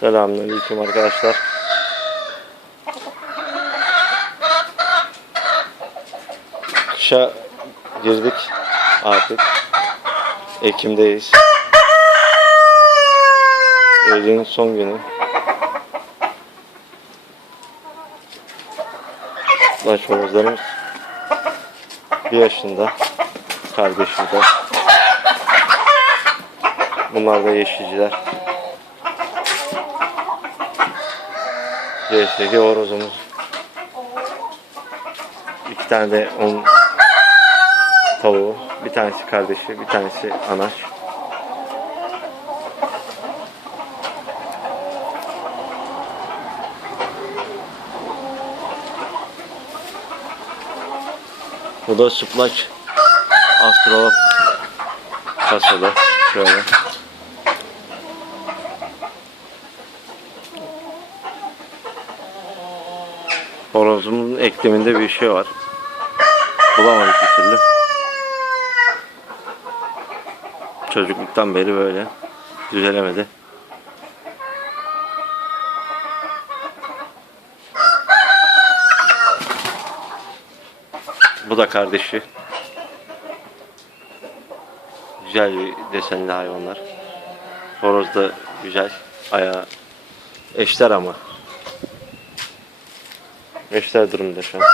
Selamünaleyküm arkadaşlar. Kışa girdik artık. Ekim'deyiz. Eylül'ün son günü. Başvuruzlarımız bir yaşında. Kardeşi de. Bunlar da yeşilciler. CSG horozumuz. İki tane de onun tavuğu. Bir tanesi kardeşi, bir tanesi anaç. Bu da sıplaç astrolog kasada şöyle. Horozumun ekleminde bir şey var. Bulamadık bir türlü. Çocukluktan beri böyle. Düzelemedi. Bu da kardeşi. Güzel bir desenli hayvanlar. Horoz da güzel. Ayağı eşler ama. Eşler durumda şu an.